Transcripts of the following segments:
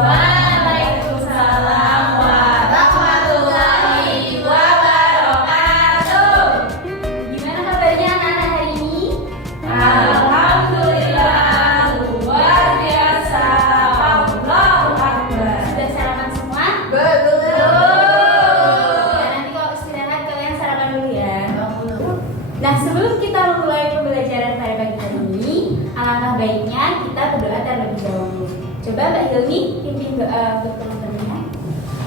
Waalaikumsalam warahmatullahi wabarakatuh. Gimana kabarnya anak-anak hari ini? Alhamdulillah, luar biasa. Allahu Akbar. Sudah sarapan semua? Belum. Ya, nanti kalau istirahat kalian sarapan dulu ya. Nah, sebelum kita mulai pembelajaran pada pagi hari ini, alangkah baiknya kita berdoa terlebih dahulu. Coba Mbak Hilmi pimpin doa untuk teman-temannya.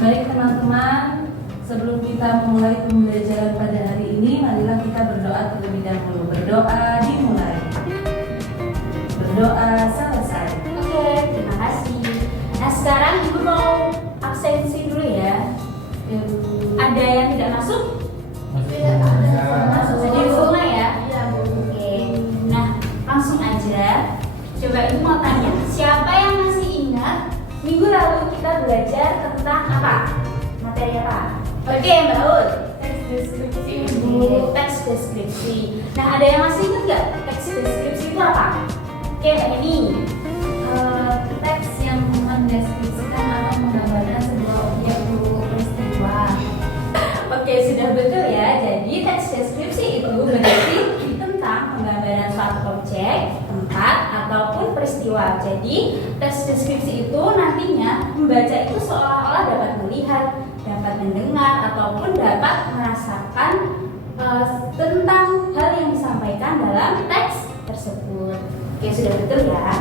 Baik teman-teman, sebelum kita memulai pembelajaran pada hari ini, marilah kita berdoa terlebih dahulu. Berdoa dimulai. Berdoa selesai. Oke, terima kasih. Nah, sekarang Ibu mau absensi dulu ya. Ada yang tidak masuk? Masuk saja di rumah ya. Oke. Nah, langsung aja. Coba Ibu mau tanya, siapa yang masih ingat minggu lalu kita belajar tentang apa? Materi apa? Oke, Mbak Ul. Teks deskripsi. Ibu, teks deskripsi. Nah, ada yang masih ingat nggak teks deskripsi itu apa? Oke, Mbak Eni. Teks yang mendeskripsikan atau menggambarkan sebuah objek atau peristiwa. Oke, sudah betul ya. Jadi teks deskripsi itu berarti tentang penggambaran suatu objek, tempat, ataupun peristiwa. Jadi teks deskripsi itu nantinya membaca itu seolah-olah dapat melihat, dapat mendengar, ataupun dapat merasakan tentang hal yang disampaikan dalam teks tersebut. Oke, sudah betul ya.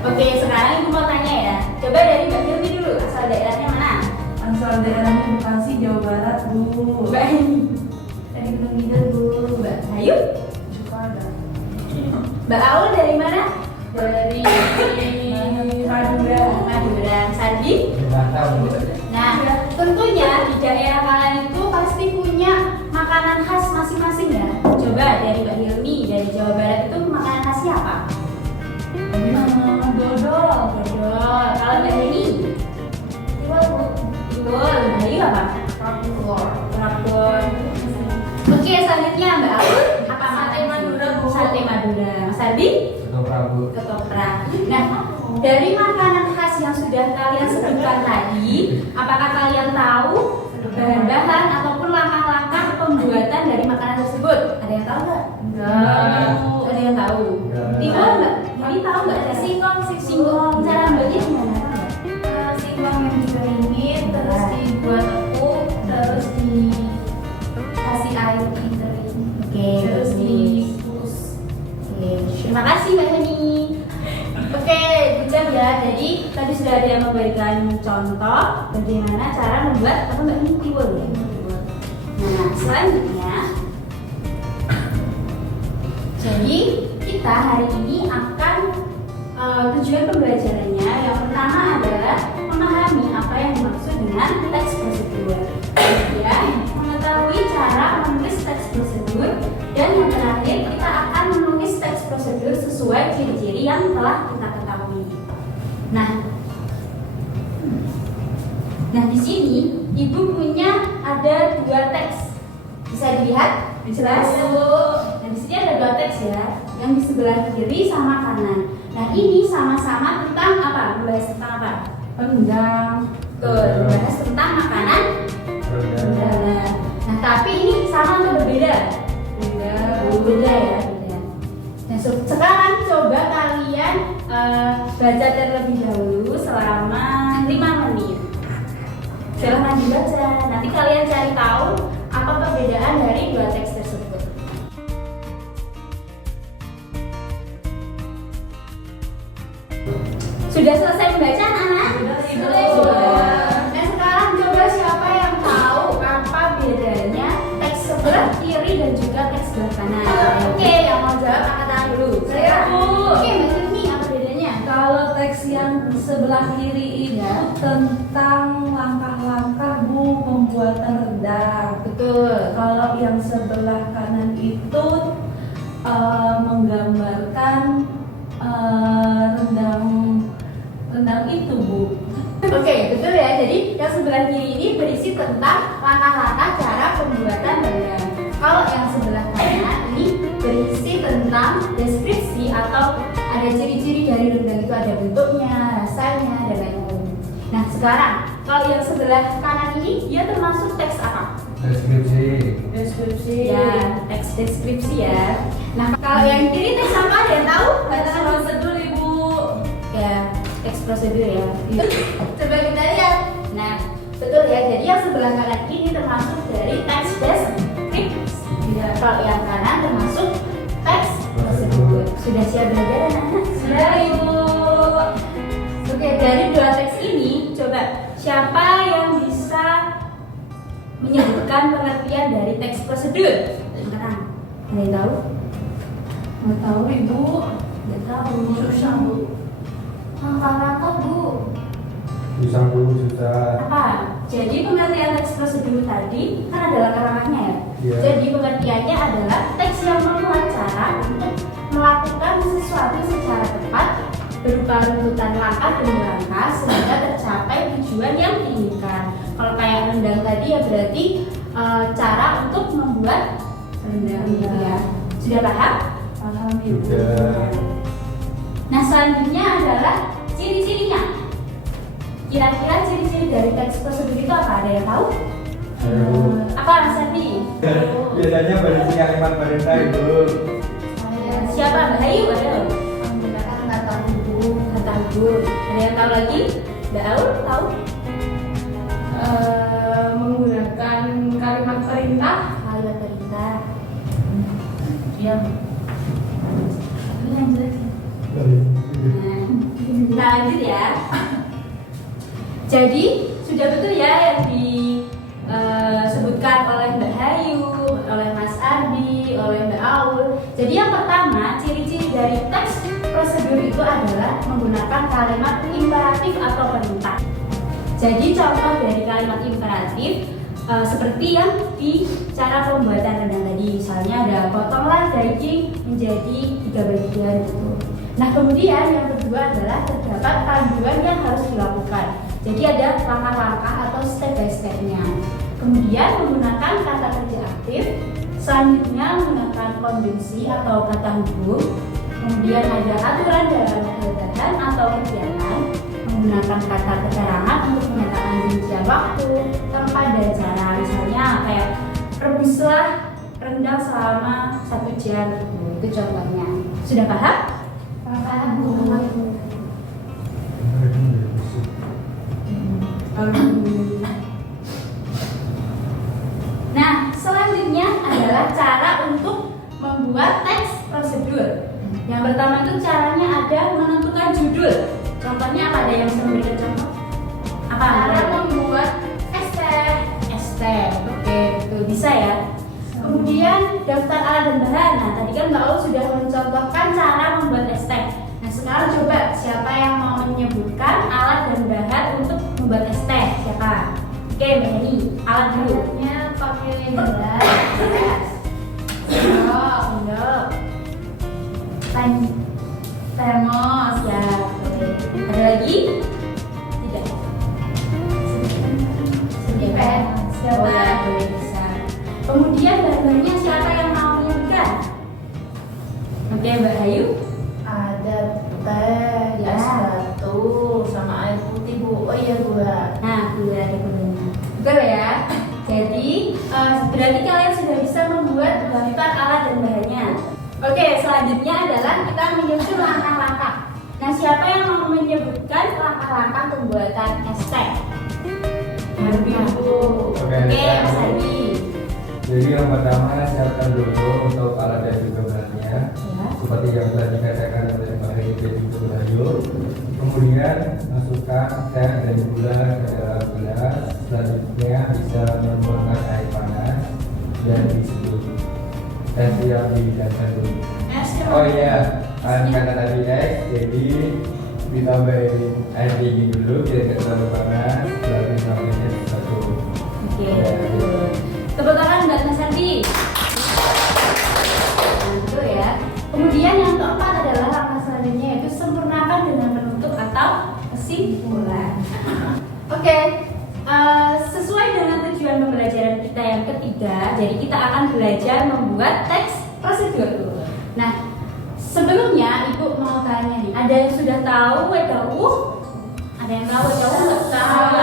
Oke, sekarang Ibu mau tanya ya. Coba dari Mbak Hilmi dulu, asal daerahnya mana? Asal daerahnya Bekasi, Jawa Barat, Bu. Mbak Eni. Dari Gunung Kidul, Bu. Mbak Ayu. Jakarta. Mbak Aul dari mana? Dari Madura. Madura. Sandi? Nah, tentunya di daerah kalian itu pasti punya makanan khas masing-masing ya. Coba dari Mbak Hilmi dari Jawa Barat itu makanan khasnya apa? Dodol. Dodol. Kalau Mbak Heni? Tiwul. Mbak Ayu apa? Rapor. Oke, selanjutnya Mbak Aul apa? Sate Madura, Bu. Sate Madura. Mas Ardi? Ketoprak. Nah, dari makanan khas yang sudah kalian sebutkan tadi, apakah kalian tahu bahan-bahan ataupun langkah-langkah pembuatan dari makanan tersebut? Ada yang tahu nggak? Ada yang tahu? Tiba nggak? Ini tahu nggak? Singkong. Cara membuatnya gimana? Singkong yang dikeringin, terus dibuat tepung, terus dikasih air dikering, Oke. terus dikukus. Oke. Terima kasih Mbak Heni. Oke, ucap ya. Jadi tadi sudah ada yang memberikan contoh bagaimana cara membuat apa Mbak Heni tiwul ya. Nah, selanjutnya, jadi kita hari ini akan tujuan pembelajarannya yang pertama adalah memahami apa yang dimaksud dengan teks prosedur, kemudian mengetahui cara menulis teks prosedur, dan yang terakhir kita akan menulis teks prosedur sesuai ciri-ciri yang telah kita ketahui. Nah di sini Ibu punya ada dua teks, bisa dilihat jelas. Nah di sini ada dua teks ya, yang di sebelah kiri sama kanan. Nah ini sama-sama tentang apa? Membahas tentang apa? Rendang. Betul, membahas tentang makanan rendang. Nah tapi ini sama atau berbeda? Beda ya, beda. Nah sekarang coba kalian baca terlebih dahulu selama 5 menit. Silahkan dibaca. Nanti kalian cari tahu apa perbedaan dari dua teks tersebut. Sudah selesai membaca anak-anak? Sudah. Nah sekarang coba siapa yang tahu apa bedanya teks sebelah kiri dan juga teks sebelah kanan? Oke, yang mau jawab angkat tangan dulu. Saya, Bu. Oke, Mbak Hilmi apa bedanya? Kalau teks yang sebelah kiri ini tentang langkah-langkah Bu pembuatan rendang. Betul. Kalau yang sebelah kanan itu menggambarkan rendang itu Bu. Oke, betul ya. Jadi yang sebelah kiri ini berisi tentang langkah-langkah cara pembuatan rendang. Kalau yang sebelah kanan ini berisi tentang deskripsi atau ada ciri-ciri dari rendang itu, ada bentuknya, rasanya, dan lain sekarang kalau yang sebelah kanan ini dia termasuk teks apa? Deskripsi. Deskripsi. Ya, teks deskripsi ya. Nah, kalau yang kiri teks apa? Ada yang tahu? Teks prosedur Ibu. Ya, teks prosedur ya. Coba kita lihat. Nah, betul ya. Jadi yang sebelah kanan ini termasuk dari teks deskripsi. Iya. Kalau yang kanan termasuk teks prosedur. Sudah siap belajar anak-anak? Sudah Ibu. Oke, dari dua teks ini, coba siapa yang bisa menyebutkan pengertian dari teks prosedur? Angkat tangan. Ada yang tahu? Nggak tahu Ibu. Nggak tahu. Susah, Bu. Langkah-langkah, Bu. Susah Bu, susah. Apa? Jadi pengertian teks prosedur tadi kan ada langkah-langkahnya ya. Iya. Jadi pengertiannya adalah teks yang memuat cara untuk melakukan sesuatu secara tepat berupa runtutan langkah demi langkah sehingga tercapai tujuan yang diinginkan. Kalau kayak rendang tadi ya berarti cara untuk membuat rendang gitu ya. Sudah paham? Paham Ibu. Sudah. Nah selanjutnya adalah ciri-cirinya. Kira-kira ciri-ciri dari teks prosedur itu apa? Ada yang tahu? Ayo Bu. Apa Mas Andi? Biasanya berisi kalimat perintah itu. Siapa? Mbak Ayu ada? Menggunakan kata Bu. Kata Bu. Ada yang tahu lagi? Mbak Aul tahu? Menggunakan kalimat perintah. Kalimat perintah. Iya. Ini lanjut aja. Nah, kita lanjut ya. Jadi sudah betul ya yang disebutkan oleh Mbak Hayu, oleh Mas Ardi, oleh Mbak Aul. Jadi yang pertama ciri-ciri dari teks prosedur itu adalah menggunakan kalimat imperatif atau perintah. Jadi contoh dari kalimat imperatif seperti yang di cara pembuatan rendang tadi, misalnya ada potonglah daging menjadi 3 bagian gitu. Nah kemudian yang kedua adalah terdapat panduan yang harus dilakukan. Jadi ada langkah-langkah atau step by stepnya. Kemudian menggunakan kata kerja aktif. Selanjutnya menggunakan konvensi atau kata hukum. Kemudian ada aturan dalam hal bahan atau kegiatan. Menggunakan kata keterangan untuk menyatakan rincian waktu, tempat dan cara. Misalnya kayak rebuslah rendang selama 1 jam. Itu contohnya. Sudah paham? Paham, Bu. Nah, selanjutnya adalah cara untuk membuat teks prosedur. Yang pertama itu caranya ada menentukan judul. Contohnya apa? Ada yang bisa memberikan contoh? Apa? Cara membuat STeh. ST. Oke, betul bisa ya. Kemudian daftar alat dan bahan. Nah, tadi kan Mbak Ul sudah mencontohkan cara membuat ST. Nah, sekarang coba siapa yang mau menyebutkan alat dan bahan untuk membuat ST? Siapa? Oke, Mbak Heni, alat dulu. Alatnya pakai gelas, Sendok. termos, Ya, oke. Ada lagi? Tidak. Pipet, Oh ya, boleh bisa. Kemudian bahan-bahannya siapa yang mau menyebutkan? Oke, Mbak Ayu. Ada teh, Ya. es batu, sama air putih Bu. Oh iya gula. Nah, gula ada gulanya. Betul ya. Jadi berarti kalian sudah bisa membuat daftar alat dan bahannya. Oke, selanjutnya adalah kita menyusun langkah-langkah. Nah, siapa yang mau menyebutkan langkah-langkah pembuatan es teh? Harbi Bu. Oke, Mas Adi. Jadi yang pertama siapkan dulu untuk alat dan juga bahannya. Ya. Seperti yang telah dikatakan oleh Mbak Heni dan juga Mbak Ayu. Kemudian masukkan teh dan gula ke dalam gelas. Selanjutnya bisa menggunakan air panas dan diseduh. Dan siap dihidangkan dulu. Oh iya, kan kata tadi es, jadi ditambahin air dingin dulu biar tidak terlalu panas. Setelah 5 menit satu. Oke, betul. Tepuk tangan Mbak Nasandi. Nah, betul ya. Kemudian yang keempat adalah langkah selanjutnya yaitu sempurnakan dengan penutup atau kesimpulan. Oke, sesuai dengan tujuan pembelajaran kita yang ketiga, jadi kita akan belajar membuat teks prosedur. Nah, sebelumnya Ibu mau tanya nih, ada yang sudah tahu WKU? Ada Ada yang tahu? Tahu nggak? Tahu.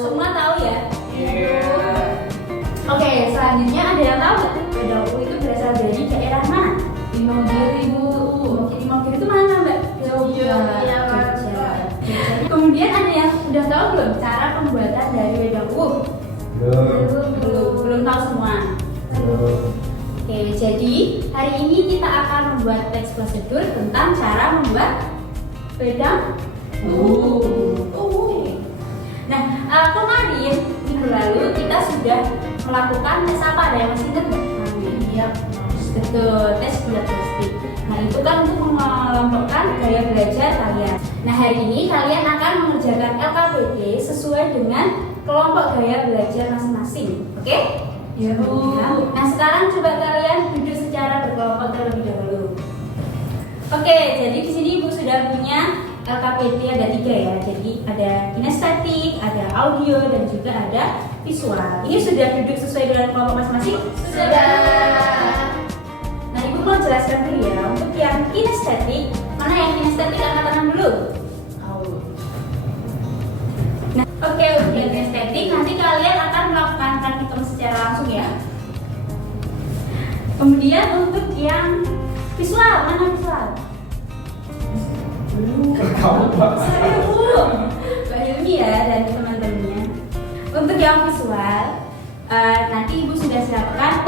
Semua tahu ya? Iya. Oke, selanjutnya ada yang tahu nggak? Beda U itu berasal dari daerah mana? Imogiri Bu. Imogiri itu mana Mbak? Iya, iya, Mbak. Jogja. Kemudian ada yang sudah tahu belum cara pembuatan dari wedang U? Belum tahu semua. Oke, jadi hari ini kita akan membuat teks prosedur tentang cara membuat wedang Oke. Nah, kemarin minggu lalu kita sudah melakukan tes apa? Ada yang masih ingat nggak? Iya. Betul, tes bulat plastik. Nah, itu kan untuk mengelompokkan gaya belajar kalian. Nah, hari ini kalian akan mengerjakan LKPD sesuai dengan kelompok gaya belajar masing-masing. Oke? Iya Bu. Nah, sekarang coba kalian duduk secara berkelompok terlebih dahulu. Oke, jadi di sini Ibu sudah punya LKPD ada 3 ya. Jadi ada kinestetik, ada audio, dan juga ada visual. Ini sudah duduk sesuai dengan kelompok masing-masing? Sudah. Nah, Ibu mau jelaskan dulu ya. Untuk yang kinestetik, mana yang kinestetik angkat tangan dulu? Nah, oke, untuk yang kinestetik nanti kalian akan melakukan praktikum secara langsung ya. Kemudian untuk yang visual, mana visual? Saya Bu, Mbak Hilmi ya dan teman-temannya. Untuk yang visual, nanti Ibu sudah siapkan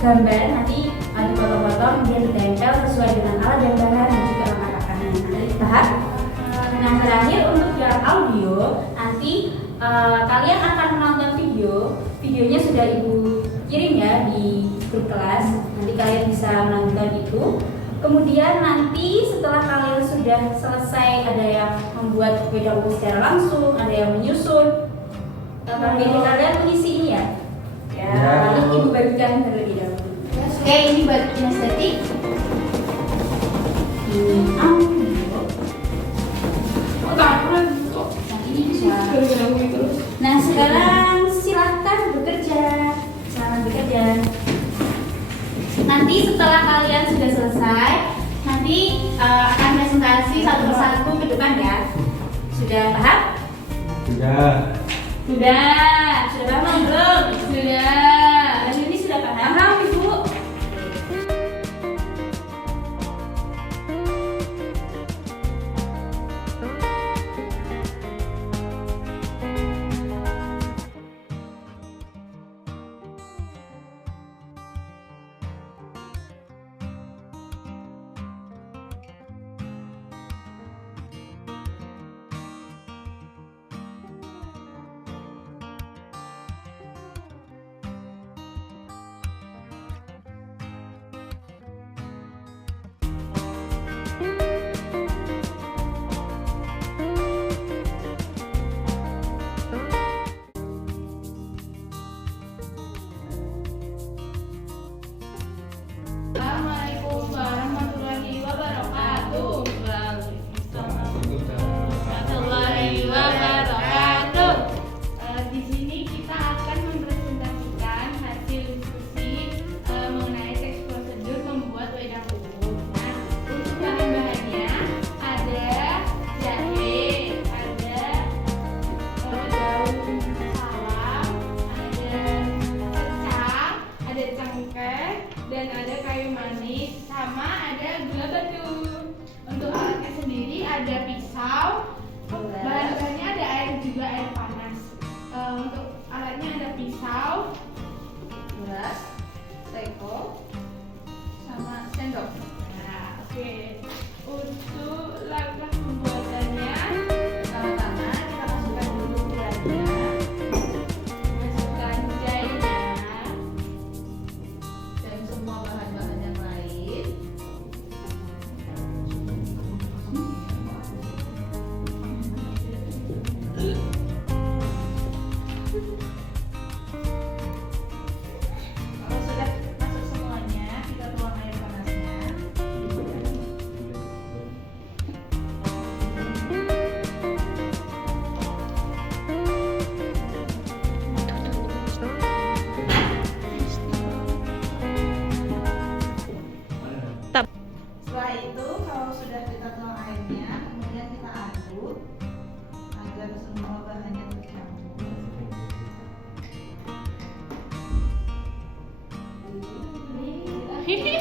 gambar, nanti dipotong-potong kemudian ditempel sesuai dengan alat dan bahan dan juga langkah-langkahnya. Nanti dibahas. Nah, terakhir untuk yang audio, nanti kalian akan menonton videonya sudah Ibu kirim ya di grup kelas. Nanti kalian bisa menonton itu. Kemudian nanti setelah kalian sudah selesai, ada yang membuat wedang secara langsung, ada yang menyusun. LKPD kalian mengisi ini ya. Ya. Lalu Ibu bagikan terlebih dahulu. Oke, ini buat kinestetik. Ini audio. Nah, ini visual. Nah, sekarang silahkan bekerja. Selamat bekerja. Nanti setelah kalian sudah selesai, nanti akan presentasi satu persatu ke depan ya. Sudah paham? Sudah. Sudah paham belum? Sudah. Dan ini sudah paham, Ibu? Gigi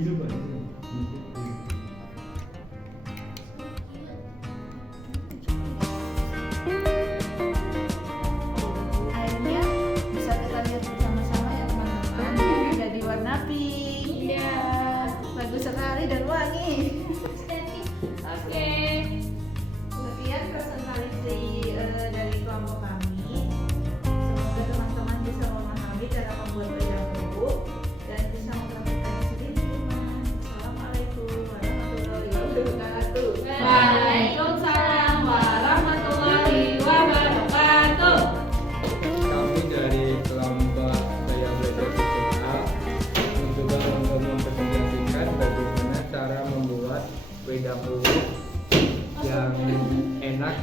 juga. Airnya bisa kita lihat bersama-sama ya teman-teman. Jadi warna pink. Iya. Bagus sekali dan wangi. Oke. Sekian presentasi dari kelompok kami. Semoga teman-teman bisa memahami cara membuat wedang bumbu dan bisa mempraktikkannya sendiri di rumah. Assalamualaikum warahmatullahi wabarakatuh. Waalaikumsalam warahmatullahi wabarakatuh. Kami dari kelompok Saya Belajar BCA mencoba untuk mempresentasikan bagaimana cara membuat wedang uwuk yang enak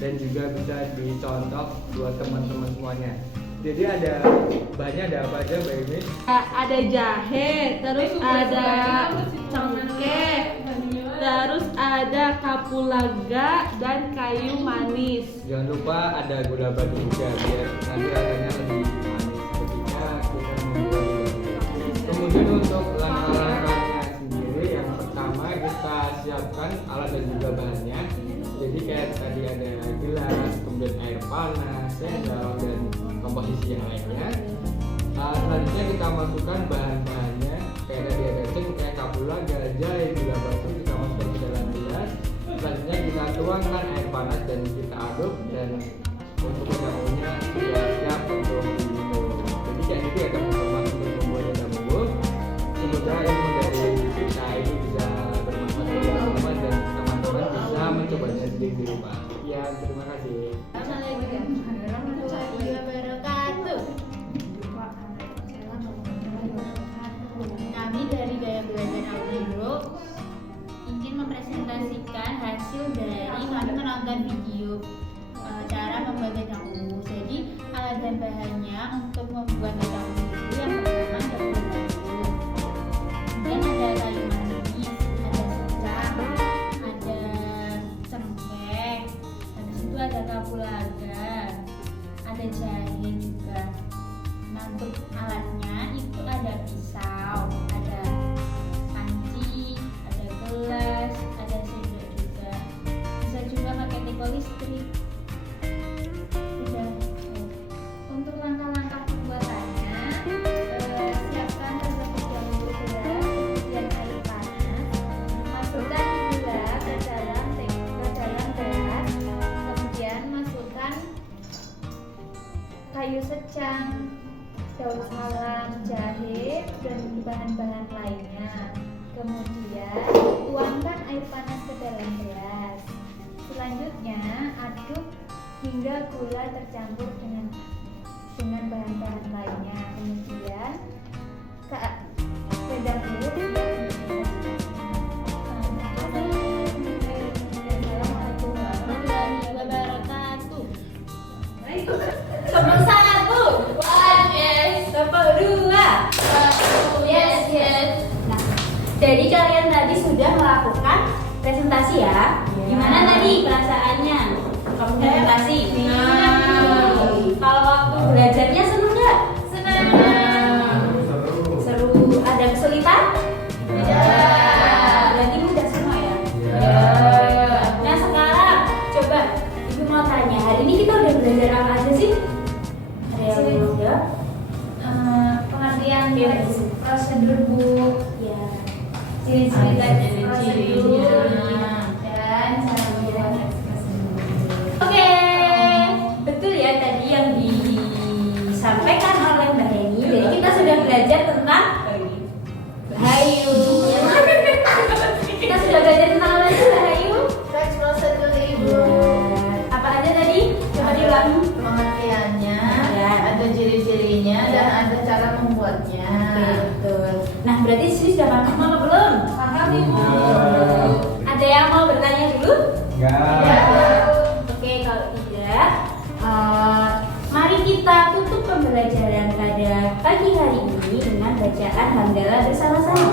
dan juga bisa dicontoh buat teman-teman semuanya. Jadi ada bahannya ada apa aja Mbak Imi? Ada jahe, terus ada cengkeh, terus ada kapulaga dan kayu manis. Jangan lupa ada gula batu juga biar nanti rasanya lebih manis ketika kita membuat wedang. Kemudian untuk langkah-langkahnya sendiri, yang pertama kita siapkan alat dan juga bahannya. Jadi kayak tadi ada gelas, kemudian air panas, sendal dan komposisi yang lainnya. Selanjutnya kita masukkan bahan-bahannya kayak tadi ada cengkeh, kapulaga, jahe, gula batu kita masukkan ke dalam gelas. Selanjutnya kita tuangkan air panas dan kita aduk dan untuk wedang-wedangnya sudah siap untuk diminum. Jadi kayak gitu ya teman-teman untuk membuat wedang uwuk. Semoga ilmu dari kita ini bisa bermanfaat bagi teman-teman dan teman-teman bisa mencobanya sendiri di rumah. Ya, terima kasih. Assalamualaikum warahmatullahi wabarakatuh. Kami dari Gaya Belajar Audio ingin mempresentasikan hasil dari kami menonton video cara membuat wedang uwuk. Jadi alat dan bahannya untuk membuat wedang uwuk itu yang pertama tepung batu, kemudian ada kayu manis, ada secang, ada cengkeh, habis itu ada kapulaga, ada jahe juga. Nah untuk alatnya itu ada pisau, ada panci, ada gelas, ada sendok juga. Bisa juga pakai teko listrik. Udah. Untuk langkah-langkah pembuatannya, siapkan terlebih dahulu gelas, kemudian air panas, masukkan gula ke dalam gelas, kemudian masukkan kayu secang, daun salam, jahe, dan bahan-bahan lainnya. Kemudian tuangkan air panas ke dalam gelas. Selanjutnya aduk hingga gula tercampur dengan bahan-bahan lainnya. Kemudian wedang uwuk Assalamualaikum warahmatullahi wabarakatuh. Tepuk satu, yes. Tepuk dua, yes, yes. Nah, jadi kalian tadi sudah melakukan presentasi ya. Gimana tadi perasaannya? Kamu presentasi? Kalau waktu belajarnya seru nggak? Senang. Seru. Ada kesulitan? Tidak. Berarti mudah semua ya? Nah sekarang coba Ibu mau tanya, hari ini kita udah belajar apa aja sih? Ada yang mau jawab? Pengertian Prosedur Bu. Ya. ciri-ciri Prosedur. dan cara membuat ekspresi. Oke, betul ya tadi yang disampaikan oleh Mbak Heni. Jadi kita sudah belajar tentang Bahayu. Kita sudah belajar tentang apa sih Bahayu? Teks prosedur Ibu. Apa aja tadi? Coba diulang. Pengertiannya, Ya. ada ciri-cirinya dan ada cara membuatnya. Betul. Nah berarti sih sudah paham apa belum? Paham Ibu? Ada yang mau bertanya dulu? Enggak. Oke, kalau tidak, mari kita tutup pembelajaran pada pagi hari ini dengan bacaan hamdalah bersama-sama.